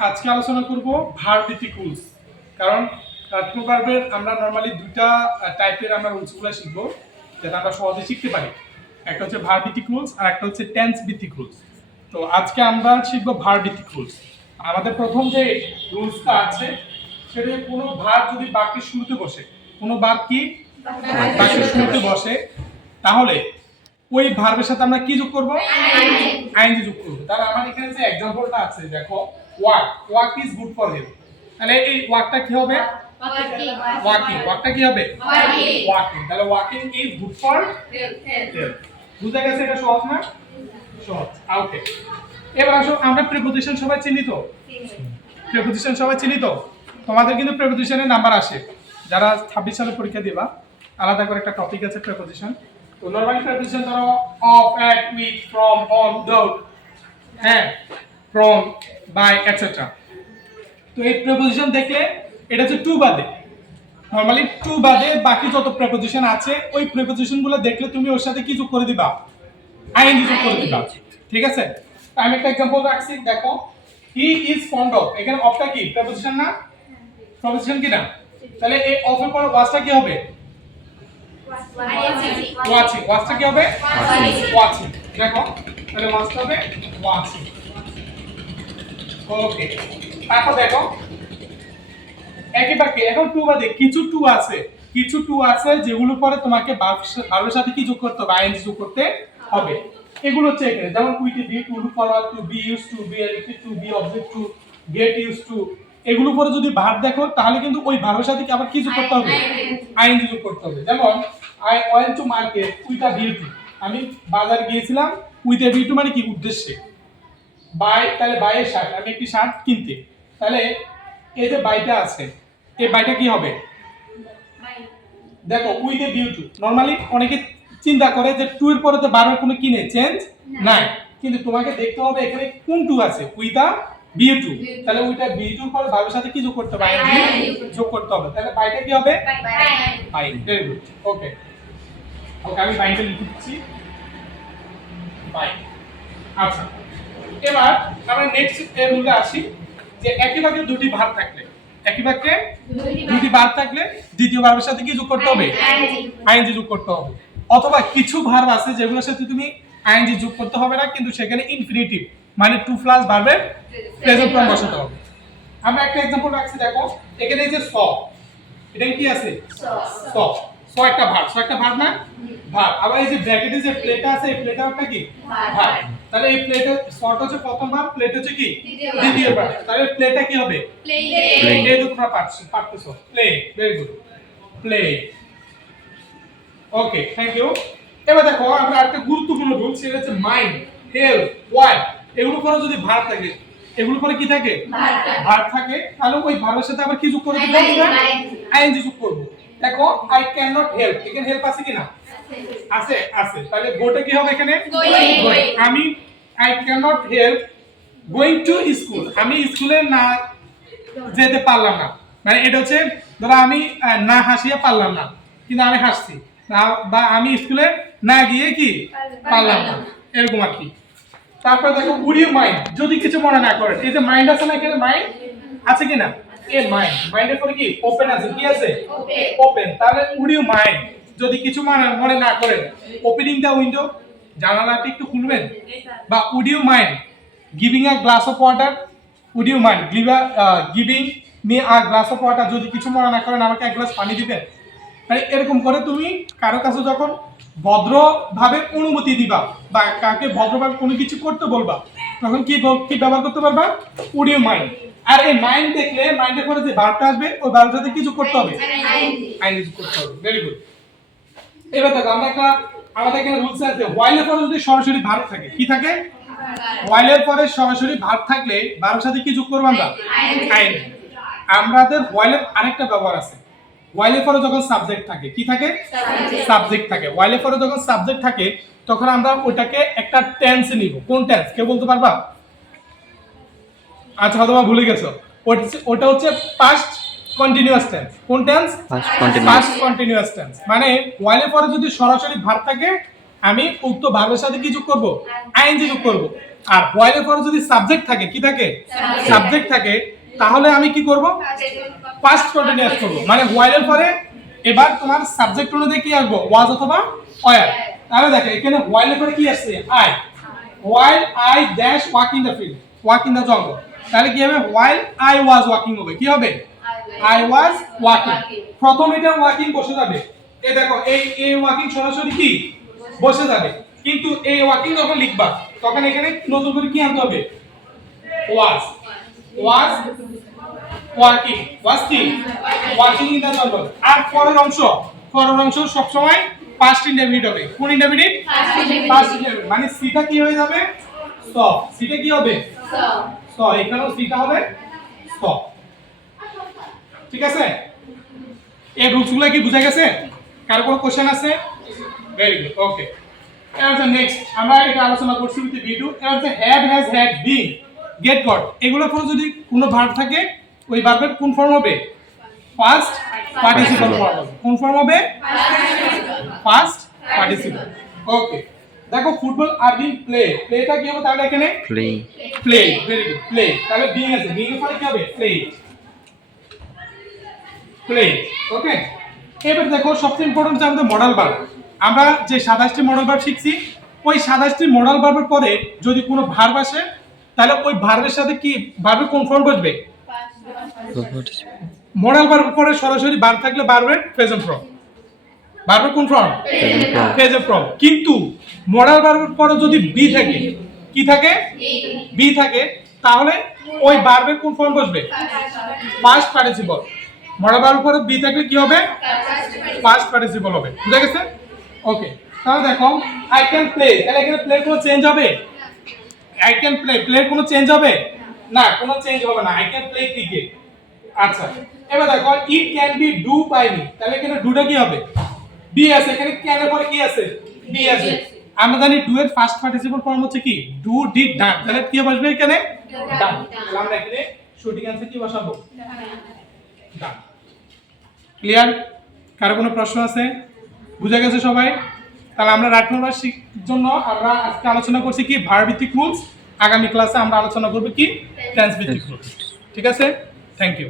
আজকে আলোচনা করব ভার ভিত্তিক কারণ ট্রু ভার্বের আমরা নর্মালি দুটা টাইপের আমরা রুলসগুলো শিখব যেটা আমরা সহজে শিখতে পারি। একটা হচ্ছে ভার ভিত্তিক রুলস আর একটা হচ্ছে টেন্স ভিত্তিক রুলস তো আজকে আমরা শিখব ভার ভিত্তিক রুলস আমাদের প্রথম যে রুলসটা আছে সেটা কোনো ভার যদি বাক্যের শুরুতে বসে কোনো বাক্য কি? বাক্যের শুরুতে বসে তাহলে ওই ভার্বের সাথে আমরা কি যোগ করব? আইএনজি যোগ করব। তাহলে আমার এখানে যে एग्जांपलটা আছে দেখো walk walk is good for him তাহলে এই ওয়াকটা কি হবে? ওয়াকিং ওয়াকটা কি হবে? ওয়াকিং তাহলে walking is good for him বুঝা গেছে এটা সহজ না? সহজ। ওকে এবার আসো আমরা প্রিপজিশন সবাই চিহ্নিত প্রিপজিশন সবাই চিহ্নিত তোমাদের কিন্তু প্রিপজিশনের নাম্বার আসে। যারা ছাব্বিশ সালে পরীক্ষা দিবা আলাদা করে একটা টপিক আছে প্রিপজিশন তো নরমালি প্রিপোজিশন ধরো of at with from on without হ্যাঁ ফ্রম বাই এটসেট্রা তো এই প্রিপোজিশন দেখলে এটা হচ্ছে টু বাদে নরমালি টু বাদে বাকি যত প্রিপোজিশন আছে ওই প্রিপোজিশনগুলো দেখলে তুমি ওর সাথে কি যোগ করে দিবা আইএনজি যোগ করে দিবা ঠিক আছে আমি একটা एग्जांपल রাখছি দেখো হি ইজ ফন্ড অফ এখানে অফটা কি প্রিপোজিশন না প্রিপোজিশন কি না তাহলে এই অফের পর ওয়াজটা কি হবে ওয়াচিং ওয়াচটা কি হবে? ওয়াচিং দেখো তাহলে ওয়াচটা হবে ওয়াচিং ওকে তারপর দেখো একই বাক্যে এখন টু বাদে কিছু টু আছে। কিছু টু আছে যেগুলো পরে তোমাকে ভার্বের সাথে কি যোগ করতে হবে? আইএনজি যোগ করতে হবে। এগুলো হচ্ছে এখানে। যেমন কুইটি be to follower to be use to be addicted to be object to get use to এগুলো পরে যদি ভার্ব দেখো তাহলে কিন্তু ওই ভার্বের সাথে কি আবার কি যোগ করতে হবে? আইএনজি যোগ করতে হবে। যেমন I went to market with a beauty আমি বাজার গিয়েছিলাম উইথ এ বিউটি মানে কি? উদ্দেশ্যে। বাই তাহলে বাইয়ের শার্ট আমি একটি শার্ট কিনতে। তাহলে এই যে বাইটা আছে এই বাইটা কি হবে? দেখো উইথ এ বিউটি নরমালি অনেকে চিন্তা করে যে টু এর পরে তো বারবার কোনো কিনে চেঞ্জ নাই। কিন্তু তোমাকে দেখতে হবে এখানে কোন টু আছে উইথ আ বিউটি তাহলে উইথ আ বিউটির পরে ভাবের সাথে কি যোগ করতে হবে? যোগ করতে হবে। তাহলে বাইটা কি হবে? By very good okay ওকে আমি বাইনটা লিখে দিচ্ছি বাইন আচ্ছা এবার আমরা নেক্সট এর রুলে আসি যে একই বাক্যে দুটি ভাগ থাকলে একই বাক্যে দুটি ভাগ থাকলে দ্বিতীয় ভার্বের সাথে কি যোগ করতে হবে আইএনজি যোগ করতে হবে অথবা কিছু ভার্ব আছে যেগুলোর সাথে তুমি আইএনজি যোগ করতে হবে না কিন্তু সেখানে ইনফিনিটিভ মানে টু প্লাস ভার্বের প্রেজেন্ট ফর্ম বসাতে হবে আমরা একটা एग्जांपल রাখছি দেখো এখানে এই যে স এটা কি আছে স ভার্ব স একটা ভার্ব না? ভার্ব আবার এই যে ব্র্যাকেটে যে প্লেটা আছে এই প্লেটা একটা কি? ভার্ব তাহলে এই প্লেটে শর্ট হচ্ছে প্রথম ভার্ব প্লেট হচ্ছে কি? দ্বিতীয় ভার্ব তাহলে প্লেটা কি হবে? প্লে প্লে তো তোমরা পারছ পারতেছো। Play very good play okay thank you এবার দেখো আমরা একটা গুরুত্বপূর্ণ রুল সেটা হচ্ছে মাইন্ড হেলথ ওয়াই এগুলো পরে যদি ভার্ব থাকে এগুলো পরে কি থাকে? ভার্ব থাকে। তাহলে ওই ভার্বের সাথে আবার কি যোগ করে দিতে হবে আইএনজি যোগ করব। দেখো আই ক্যান নট হেল্প এখানে হেল্প আছে কিনা? আছে আছে। তাহলে গোটা কি হবে এখানে. আমি I can not help going to school আমি স্কুলে না যেতে পারলাম না। মানে এটা হচ্ছে ধরো আমি না হাসিয়ে পারলাম না। কিন্তু আমি হাসছি। বা আমি স্কুলে না গিয়ে কি? পারলাম না। এরকম আর কি। তারপরে দেখো উড়িয়ে মাইন্ড যদি কিছু মনে না করেন। এই যে মাইন্ড আছে না এখানে? মাইন্ড আছে কি না এ মাইন্ড মাইন্ডের পরে কি? ওপেন আছে। কি আছে? ওপেন তাহলে উড়িয়ে মাইন্ড যদি কিছু মনে না করেন ওপেনিং দা উইন্ডো জানালাটা একটু খুলবেন? বা would you mind giving a glass of water would you mind giving me a glass of water যদি কিছু মনে না করেন আমাকে এক গ্লাস পানি দিবেন। মানে এরকম করে তুমি কারও কাছে যখন ভদ্রভাবে অনুমতি দিবা বা কাকে ভদ্রভাবে কোনো কিছু করতে বলবা তখন কি কি ব্যবহার করতে পারবা? উড ইউ মাইন্ড আর এই মাইন্ড দেখলে মাইন্ডের পরে যে ভার্বটা আসবে ওই ভার্বের সাথে কিছু করতে হবে? আইন ইউজ করতে হবে। ভেরি গুড এবার দেখো আমরা একটা আমাদের এখানে রুলস আছে। ওয়াইলের পরে যদি সরাসরি ভার্ব থাকে কি থাকে? ওয়াইলের পরে সরাসরি ভার্ব থাকলে ভার্বের সাথে কি যোগ করব আমরা? আইন আমাদের ওয়াইলের আরেকটা ব্যবহার আছে। ওয়াইলের পরে যখন সাবজেক্ট থাকে কি থাকে? সাবজেক্ট থাকে। ওয়াইলের পরে যখন সাবজেক্ট থাকে তখন আমরা ওটাকে একটা টেন্সে নিব। কোন টেন্স কেউ বলতে পারবা? আচ্ছা হয়তো ভুলে গেছো। ওটা হচ্ছে- ওটা হচ্ছে পাস্ট কন্টিনিউয়াস টেন্স কোন tense Past continuous. Past continuous tense মানে ওয়াইলের পরে যদি সরাসরি ভার্ব থাকে আমি উক্ত ভার্বের সাথে কি যোগ করব? আইএনজি যোগ করব। আর হোয়াইলের পরে যদি সাবজেক্ট থাকে কি থাকে? সাবজেক্ট থাকে তাহলে আমি কি করব? পাস্ট কন্টিনিউয়াস করব। মানে হোয়াইলের পরে এবার তোমার সাবজেক্ট অনুযায়ী কি আসব ওয়াজ অথবা ওয়ার তাহলে দেখো এখানে হোয়াইলের পরে কি আসছে? I while I dash walk in the field walk in the jungle তাহলে কি হবে? হোয়াইল আই ওয়াজ ওয়াকিং হবে। কি হবে? আই ওয়াজ ওয়াকিং প্রথম এটা ওয়াকিং বসে যাবে। এই দেখো এই এই ওয়াকিং সরাসরি কি? বসে যাবে। কিন্তু এই ওয়াকিং যখন লিখবা। তখন এখানে নতুন করে কি আনতে হবে? ওয়াজ ওয়াজ ওয়াকিং ওয়াজ কি? ওয়াকিং ইন দ্য জঙ্গল আর পরের অংশ? পরের অংশ সব সময় পাস্ট ইনডেফিনিট হবে। কোন ইনডেফিনিট পাস্ট ইনডেফিনিট মানে সিটা কি হয়ে যাবে? স্টপ সিটা কি হবে? স্টপ এখানেও সিটা হবে। স্টপ ঠিক আছে? এই রুলসগুলো কি বুঝা গেছে? কারও কোনো কোশ্চেন আছে? ভেরি গুড ওকে নেক্সট আমরা এটা আলোচনা করছি বিন গেট এগুলোর যদি কোনো থাকে, ওই কোন ফর্ম হবে? হবে। হবে? ওকে দেখো ফুটবল আর বিন প্লে প্লেটা কি হবে তাহলে এখানে? প্লে ভেরি গুড প্লে তাহলে বিং আছে. বিং এর পরে কি হবে? প্লে প্লে ওকে এবার দেখো সবচেয়ে ইম্পর্টেন্ট হচ্ছে আমাদের মডেল ভার্ব আমরা যে সাতাশটি মডেল ভার্ব শিখছি ওই সাতাশটি মডেল ভার্বের পরে যদি কোনো ভার্ব আসে তাহলে ওই ভার্বের সাথে কি ভার্বে কোন ফর্ম বসবে মডেল ভার্বের পরে সরাসরি ভার্ব থাকলে ভার্বের প্রেজেন্ট ফর্ম ভার্বের কোন ফর্ম. প্রেজেন্ট ফর্ম কিন্তু মডেল ভার্বের পরে যদি বি থাকে কি থাকে? বি থাকে। তাহলে ওই ভার্বের কোন ফর্ম বসবে? পাস্ট পার্টিসিপল মডেল ভার্বের পরে বি থাকলে কি হবে? পাস্ট পার্টিসিপল হবে। বুঝা গেছে? ওকে তাহলে দেখো আই ক্যান প্লে তাহলে এখানে প্লে কোনো চেঞ্জ হবে? আই ক্যান প্লে প্লে কোনো চেঞ্জ হবে? না কোনো চেঞ্জ হবে না। আই ক্যান প্লে ক্রিকেট আচ্ছা। এবার দেখো it can be do by me তাহলে এখানে ডুটা কি হবে? বি আছে। এখানে ক্যান এর পরে কি আছে? বি আছে। আমরা জানি ডু এর ফার্স্ট পার্টিসিপল ফর্ম হচ্ছে কি? Do did done. তাহলে কি বসবে এখানে? ডান। আমরা এখানে সঠিক অ্যান্সার কি বসাবো? ডান। ক্লিয়ার কারও কোনো প্রশ্ন আছে? বুঝা গেছে সবাই? তাহলে আমরা রাইট নাম্বার জন্য। আমরা আজকে আলোচনা করছি কি? ভার ভিত্তিক রুলস আগামী ক্লাসে আমরা আলোচনা করব কি? টেন্স ভিত্তিক রুলস ঠিক আছে? Thank you